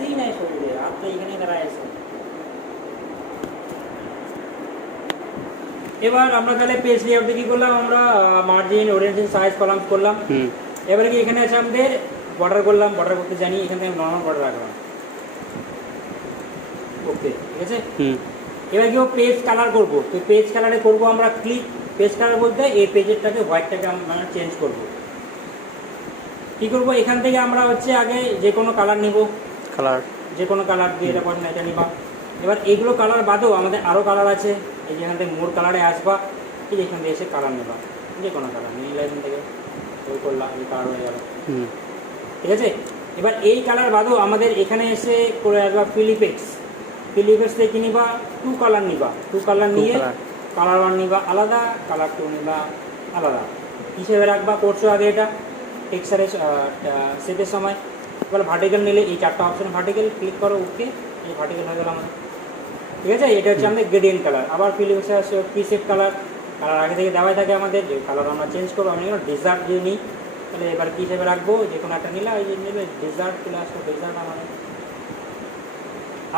কাজই নাই শরীরে, আর তো এখানে দাঁড়ায় আছে। এবার আমরা তাহলে পেজ লেআউটে কি করলাম, আমরা মার্জিন, ওরিয়েন্টেশন, সাইজ, কলাম করলাম। এবারে কি এখানে আছে আমাদের বর্ডার করলাম, বর্ডার করতে জানি, এখান থেকে নর্মাল বর্ডার রাখলাম। ওকে, ঠিক আছে। এবার কি পেজ কালার করব, তো পেজ কালারে করব আমরা ক্লিক। পেজ কালার বলতে এই পেজেরটাকে হোয়াইটটাকে আমরা চেঞ্জ করব। কি করব, এখান থেকে আমরা হচ্ছে আগে যে কোনো কালার নিব, কালার যে কোনো কালার দিয়ে এটা পছন্দ এটা নিবা। এবার এগুলো কালার বাদেও আমাদের আরও কালার আছে, এই যে এখান থেকে মোর কালারে আসবা, এই যে এখান থেকে এসে কালার নেবা, যে কোনো কালার নিলে এখান থেকে ওই করলাম, এই কালার হয়ে গেল, ঠিক আছে। এবার এই কালার বাদেও আমাদের এখানে এসে করে আসবা ফিলিপেক্স। ফিলিপেক্স থেকে নিবা 2 কালার নিবা, 2 কালার নিয়ে কালার 1 নিবা আলাদা, কালার 2 নিবা আলাদা। হিসেবে রাখবা, করছো আগে এটা টেক্সচারে সেটের সময়। এবার ভার্টিক্যাল নিলে এই 4টা অপশন, ভার্টিক্যাল ক্লিক করো, ওকে, এই ভার্টিক্যাল হয়ে গেল আমাদের, ঠিক আছে। এটা হচ্ছে আমাদের গ্রেডিয়েন্ট কালার। আবার ফিলিপেক্সে আসছে প্রিসেট কালার, কালার আগে থেকে দেওয়াই থাকে আমাদের, যে কালার আমরা চেঞ্জ করবো। আমি ডেজার্ট দিয়ে নিই, তাহলে এবার কী হিসেবে রাখবো, যে কোনো একটা নিলাম, এই যে নেবে ডেজার্ট চলে আসলো, ডেজার্ট আমাদের।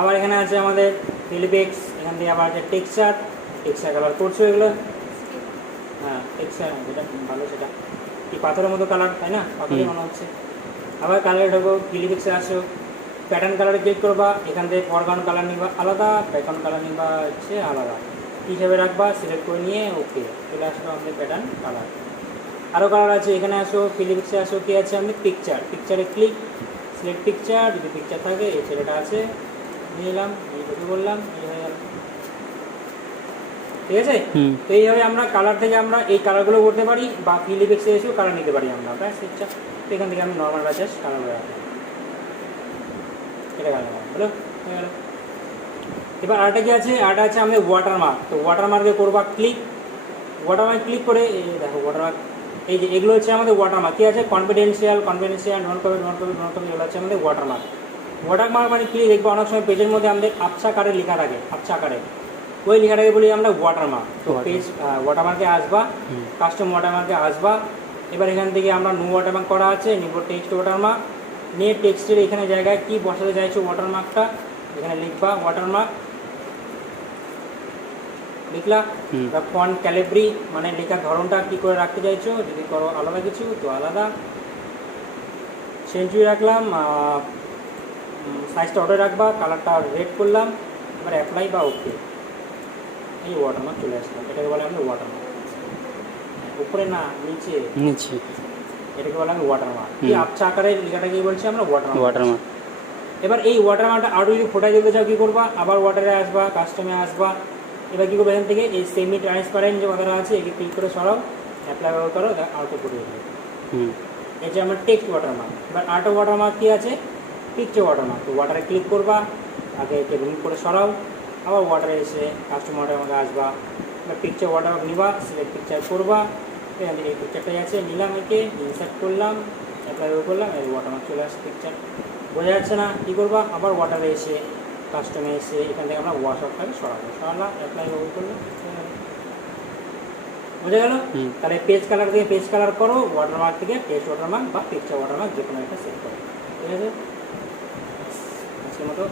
আবার এখানে আছে আমাদের ফিলিপেক্স, এখান থেকে আবার আছে টেক্সচার, টেক্সচার কালার করছো এগুলো, হ্যাঁ টেক্সচার যেটা ভালো সেটা, কি পাথরের মতো কালার, তাই না, পাথরই মনে হচ্ছে। আবার কালারে ঢোকো, ফিলিপেক্সে আসো, প্যাটার্ন কালারে ক্লিক করবা, এখান থেকে ফরগ্রাউন্ড কালার নিবা আলাদা, ব্যাকগ্রাউন্ড কালার নিবা হচ্ছে আলাদা, হিসেবে রাখবা, সিলেক্ট করে নিয়ে ওকে, চলে আসলো আমাদের প্যাটার্ন কালার। আরও কালার আছে, এখানে আসো ফিলিপেক্সে আসো, কী আছে আমাদের পিকচার, পিকচারে ক্লিক, সিলেক্ট পিকচার, যদি পিকচার থাকে এই ছেলেটা আছে নিয়ে নিলাম, এই কপি করলাম, এই হয়ে গেল, ঠিক আছে। তো এইভাবে আমরা কালার থেকে আমরা এই কালারগুলো করতে পারি, বা ফিলিপেক্সে এসেও কালার নিতে পারি আমরা, ব্যাস ইচ্ছা। তো এখান থেকে আমি নর্মাল জাস্ট কালার হয়ে রাখি, এটা কালার হলো, হয়ে গেল। এবার আরেকটা কি আছে, আরেকটা আছে আমাদের ওয়াটারমার্ক। তো ওয়াটারমার্কে করবা ক্লিক, ওয়াটারমার্ক ক্লিক করে এই দেখো ওয়াটারমার্ক, এই যে এগুলো হচ্ছে আমাদের ওয়াটারমার্ক। কী আছে, কনফিডেন্সিয়াল, কনফিডেন্সিয়াল, নন কপি, নন কপি, নন কপি, এগুলো হচ্ছে আমাদের ওয়াটারমার্ক। ওয়াটারমার্ক মানে কি, দেখবো অনেক সময় পেজের মধ্যে আমাদের আবছা আকারে লেখা থাকে, আবছা আকারে, ওই লেখাটাকে বলি আমরা ওয়াটারমার্ক। তো পেজ ওয়াটারমার্কে আসবা, কাস্টম ওয়াটারমার্কে আসবা। এবার এখান থেকে আমরা নো ওয়াটারমার্ক করা আছে, নিব টেক্সট ওয়াটারমার্ক, নিয়ে টেক্সটের এখানে জায়গায় কি বসাতে চাইছো ওয়াটারমার্কটা, এখানে লিখবা ওয়াটারমার্ক, লিখলা। ফন্ট ক্যালিব্রি মানে লেখার ধরনটা কী করে রাখতে চাইছো, যদি করো আলাদা কিছু তো আলাদা, সেঞ্চুরি রাখলাম, সাইজটা অর্ডার রাখবা, কালারটা রেড করলাম, এবার অ্যাপ্লাই বা ওকে, এই ওয়াটারমার্ক চলে আসলাম। এটাকে বলে আমরা ওয়াটারমার্ক, উপরে না নিচে, নিচে, এটাকে বলে আমি ওয়াটারমার্ক। এই আবছা আকারের লেখাটাকে বলছি আমরা ওয়াটারমার্ক। এবার এই ওয়াটারমার্কটা আরও যদি ফোটাই দিতে চাও কী করবা, আবার ওয়াটারে আসবা, কাস্টমে আসবা। এবার কী করবো, এখান থেকে এই সেমি ট্রান্সপারেন্ট যে কথাটা আছে একে ক্লিক করে সরাও, অ্যাপ্লাই ব্যবহার করো, আউটে ফুটে যাবে। এই যে আমার টেক্সট ওয়াটারমার্ক। এবার আর্ট ওয়াটারমার্ক কী আছে, পিকচার ওয়াটারমার্ক। তো ওয়াটারে ক্লিক করবা, আগে একে রিমুভ করে সরাও, আবার ওয়াটারে এসে কাস্টম ওয়াটারমার্কে আসবা, এবার পিকচার ওয়াটারমার্ক নিবা, সিলেক্ট পিকচার করবা, এখান থেকে এই পিকচারটাই আছে নিলাম, একে ইনসার্ট করলাম, অ্যাপ্লাই করলাম, এই ওয়াটারমার্ক চলে আসছে পিকচার। বোঝা যাচ্ছে না, কী করবা, আবার ওয়াটারে এসে কাস্টমে এসে এখান থেকে আমরা ওয়াশ অফটাকে সরাবো, সরালাম, অ্যাপ্লাই করলাম, বোঝা গেল। তাহলে পেজ কালার থেকে পেজ কালার করো, ওয়াটারমার্ক থেকে টেক্সট ওয়াটারমার্ক বা পিকচার ওয়াটারমার্ক যে কোনো একটা সেট করো, ঠিক আছে। আজকের মতো